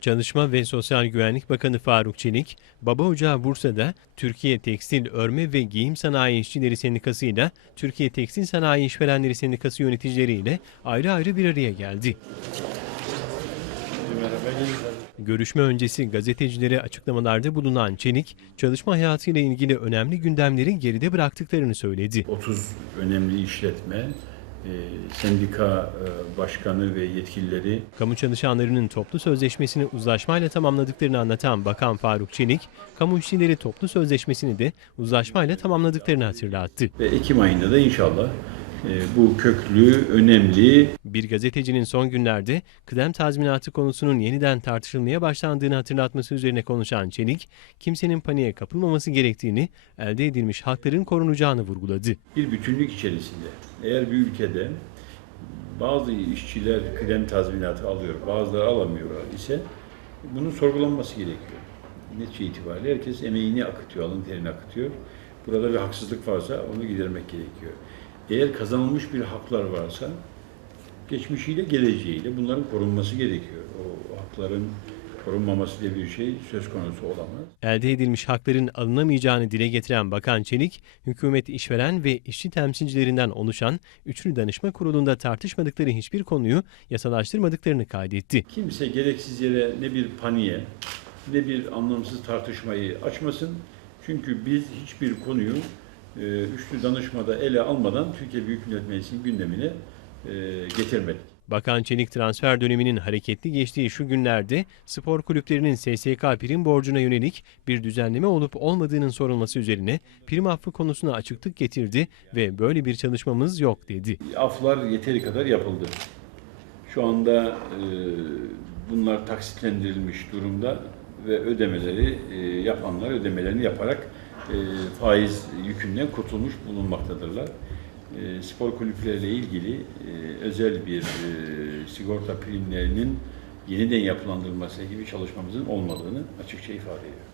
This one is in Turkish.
Çalışma ve Sosyal Güvenlik Bakanı Faruk Çelik, Baba Ocağı Bursa'da Türkiye Tekstil Örme ve Giyim Sanayi İşçileri Sendikası ile Türkiye Tekstil Sanayi İşverenleri Sendikası yöneticileriyle ayrı ayrı bir araya geldi. Görüşme öncesi gazetecilere açıklamalarda bulunan Çelik, çalışma hayatıyla ilgili önemli gündemleri geride bıraktıklarını söyledi. 30 önemli işletme, sendika e, başkanı ve yetkilileri Kamu çalışanlarının toplu sözleşmesini uzlaşmayla tamamladıklarını anlatan Bakan Faruk Çelik, kamu işçileri toplu sözleşmesini de uzlaşmayla tamamladıklarını hatırlattı. ve Ekim ayında da inşallah bu köklü, önemli Bir gazetecinin son günlerde kıdem tazminatı konusunun yeniden tartışılmaya başlandığını hatırlatması üzerine konuşan Çelik, kimsenin paniğe kapılmaması gerektiğini, elde edilmiş hakların korunacağını vurguladı. bir bütünlük içerisinde. Eğer bir ülkede bazı işçiler kıdem tazminatı alıyor, bazıları alamıyorlar ise bunun sorgulanması gerekiyor. Netice itibariyle herkes emeğini akıtıyor, alın terini akıtıyor. Burada bir haksızlık varsa onu gidermek gerekiyor. Eğer kazanılmış bir haklar varsa geçmişiyle geleceğiyle bunların korunması gerekiyor. O hakların korunmaması diye bir şey söz konusu olamaz. Elde edilmiş hakların alınamayacağını dile getiren Bakan Çelik, hükümet işveren ve işçi temsilcilerinden oluşan Üçlü Danışma Kurulu'nda tartışmadıkları hiçbir konuyu yasalaştırmadıklarını kaydetti. Kimse gereksiz yere ne bir paniğe ne bir anlamsız tartışmayı açmasın. Çünkü biz hiçbir konuyu e, üçlü danışmada ele almadan Türkiye Büyük Millet Meclisi'nin gündemine e, getirmedik. Bakan Çelik transfer döneminin hareketli geçtiği şu günlerde spor kulüplerinin SSK prim borcuna yönelik bir düzenleme olup olmadığının sorulması üzerine prim affı konusuna açıklık getirdi ve böyle bir çalışmamız yok dedi. Aflar yeteri kadar yapıldı. Şu anda e, bunlar taksitlendirilmiş durumda ve ödemeleri e, yapanlar ödemelerini yaparak faiz yükünden kurtulmuş bulunmaktadırlar. E, spor kulüpleriyle ilgili e, özel bir e, sigorta primlerinin yeniden yapılandırılması gibi çalışmamızın olmadığını açıkça ifade ediyor.